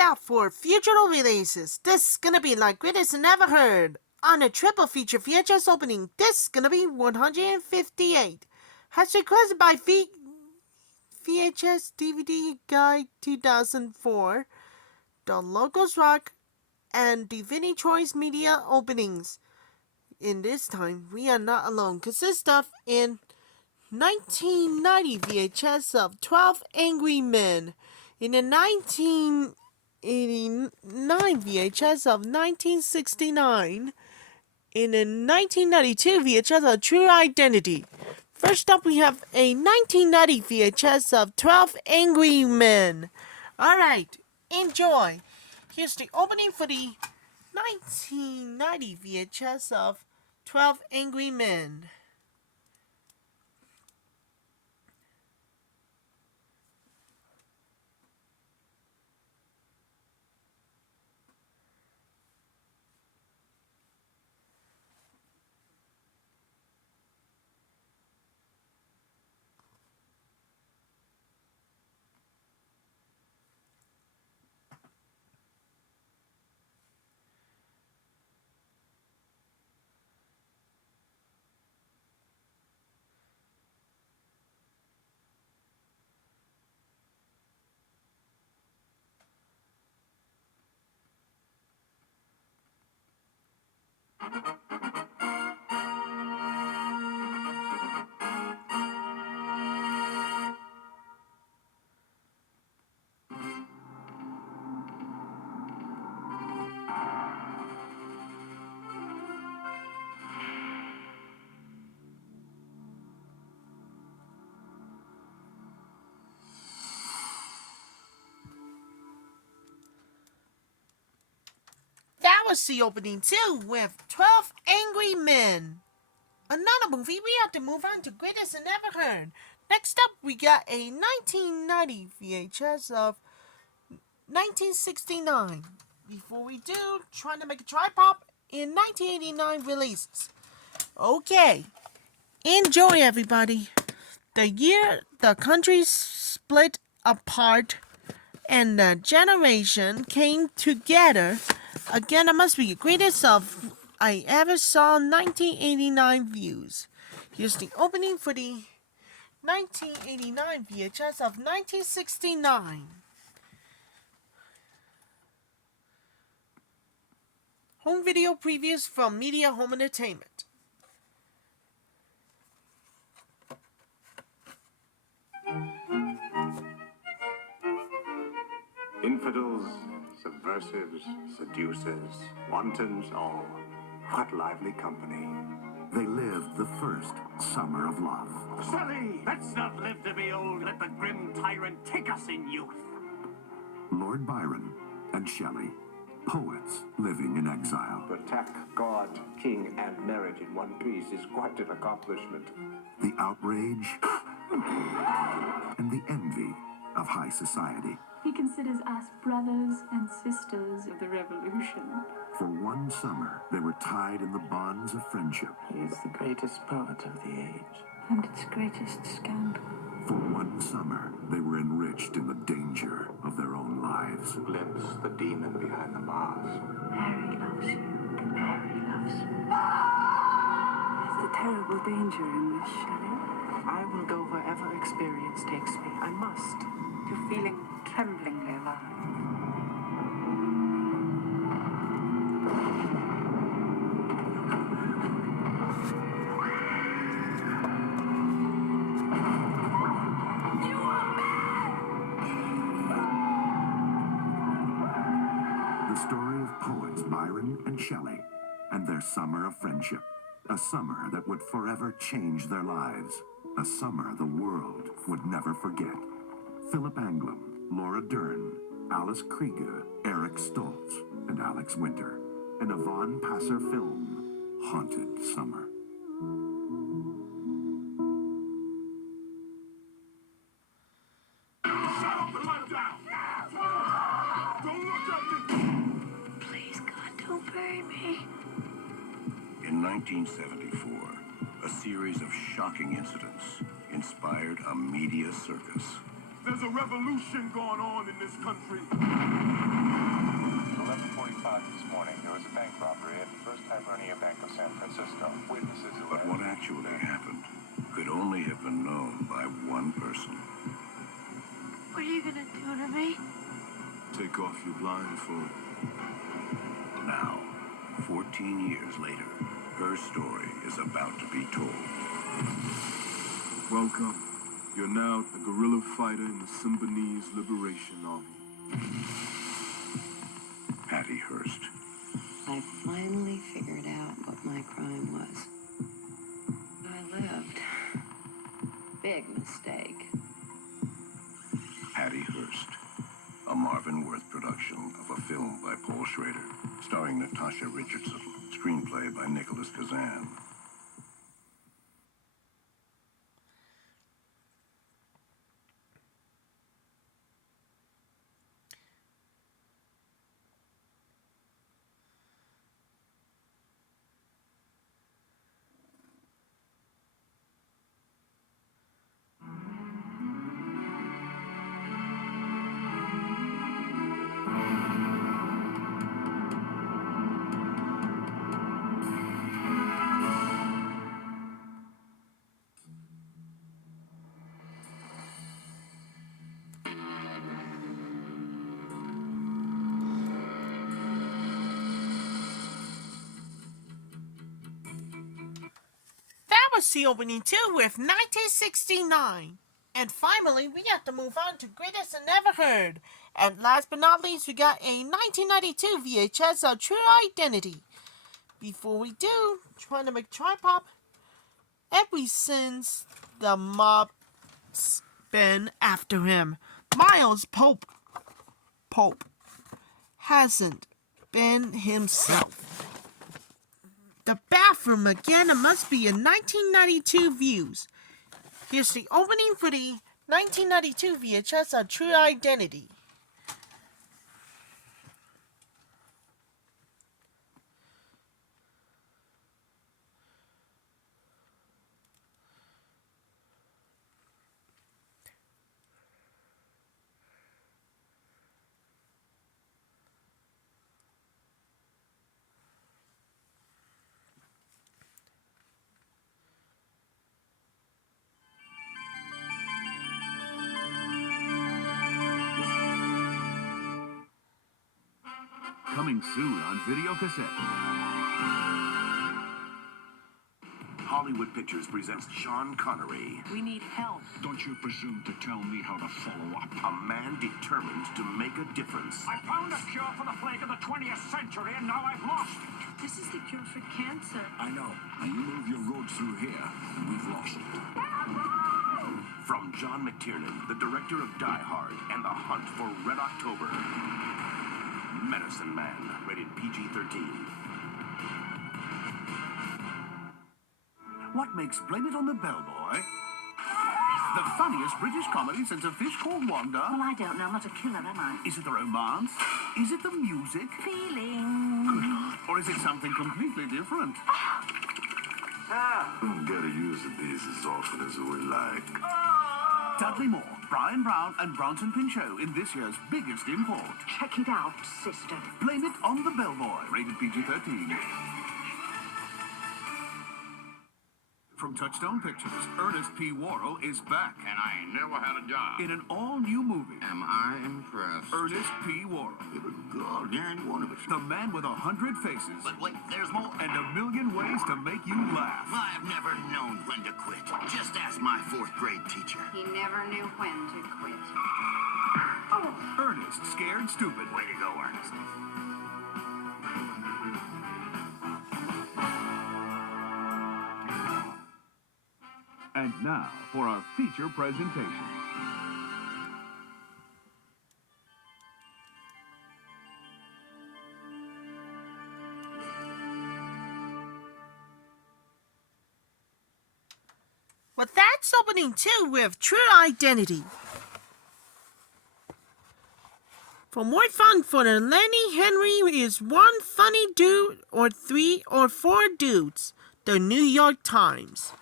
out for future releases. This is gonna be like greatest never heard. On a triple feature VHS opening, this is gonna be 158. Has requested by VHS DVD Guide 2004, TheLogosRock, and DevinnyTroy'sMediaOpenings. In this time, we are not alone, cause this stuff in 1990 VHS of 12 Angry Men. In the 1989 VHS of 1969. In the 1992 VHS of True Identity. First up, we have a 1990 VHS of 12 Angry Men. Alright, enjoy. Here's the opening for the 1990 VHS of 12 Angry Men. That was the opening too, with 12 Angry Men. Another movie, we have to move on to greatest never heard. Next up, we got a 1990 VHS of 1969. Before we do, trying to make a tripop in 1989 releases. Okay, enjoy everybody. The year the country split apart and the generation came together. Again, it must be the greatest of I ever saw 1989 views. Here's the opening for the 1989 VHS of 1969. Home video previews from Media Home Entertainment. Infidels, subversives, seducers, wantons, all. What lively company. They lived the first summer of love. Sully! Let's not live to be old. Let the grim tyrant take us in youth. Lord Byron and Shelley, poets living in exile. To attack God, king, and marriage in one piece is quite an accomplishment. The outrage and the envy of high society. He considers us brothers and sisters of the revolution. For one summer, they were tied in the bonds of friendship. He is the greatest poet of the age. And its greatest scandal. For one summer, they were enriched in the danger of their own lives. Glimpse the demon behind the mask. Harry loves you. Harry loves you. There's a terrible danger in this, Shelley. I will go wherever experience takes me. I must. To feeling tremblingly alive. The story of poets Byron and Shelley and their summer of friendship. A summer that would forever change their lives. A summer the world would never forget. Philip Anglum, Laura Dern, Alice Krieger, Eric Stoltz, and Alex Winter. An Yvonne Passer film, Haunted Summer. Please, God, don't bury me. In 1974, a series of shocking incidents inspired a media circus. There's a revolution going on in this country. Take off your blindfold. Now, 14 years later, her story is about to be told. Welcome. You're now a guerrilla fighter in the Symbionese Liberation Army. Patty Hearst. I finally figured out what my crime was. I lived. Big mistake. Patty Hearst. A Marvin Worth production of a film by Paul Schrader, starring Natasha Richardson. Screenplay by Nicholas Kazan. That was the opening too with 1969. And finally, we have to move on to Greatest and Never Heard. And last but not least, we got a 1992 VHS of True Identity. Before we do, trying to make tripod. Ever since the mob's been after him, Miles Pope hasn't been himself. The bathroom again, it must be in 1992 views. Here's the opening for the 1992 VHS of True Identity. Coming soon on videocassette. Hollywood Pictures presents Sean Connery, We need help. Don't you presume to tell me how to follow up. a man determined to make a difference. I found a cure for the plague of the 20th century, and now I've lost it. This is the cure for cancer. I know. Now you move your road through here, and we've lost it. From John McTiernan, the director of Die Hard and The Hunt for Red October. Medicine Man, rated PG-13. What makes Blame It on the Bellboy the funniest British comedy since A Fish Called Wanda? Well, I don't know. I'm not a killer, am I? Is it the romance? Is it the music? Feeling. Or is it something completely different? Don't gotta use these as often as we like. Dudley Moore, Brian Brown, and Bronson Pinchot in this year's biggest import. Check it out, sister. Blame It on the Bellboy, rated PG-13. From Touchstone Pictures, Ernest P. Worrell is back And I never had a job. in an all-new movie. Am I impressed? Ernest P. Worrell, You're a goddamn one of us. the man with 100 faces But wait, there's more. and a million ways to make you laugh. I've never known when to quit. Just ask my 4th grade teacher. He never knew when to quit. Ernest, Scared Stupid. Way to go, Ernest. And now for our feature presentation. Well, that's opening too with True Identity. For more fun for the Lenny Henry is one funny dude or 3 or 4 dudes. The New York Times.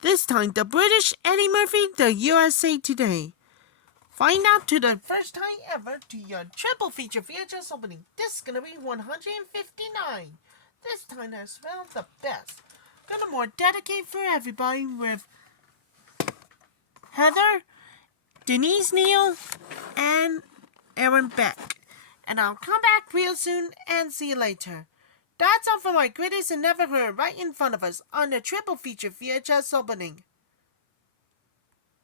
This time, the British Eddie Murphy, the USA Today. Find out to the first time ever to your triple feature VHS opening. This is gonna be 159. This time has found the best. Gonna more dedicate for everybody with Heather, Denise Neal, and Aaron Beck. And I'll come back real soon and see you later. That's all for my greatest and never heard right in front of us on the triple feature VHS opening.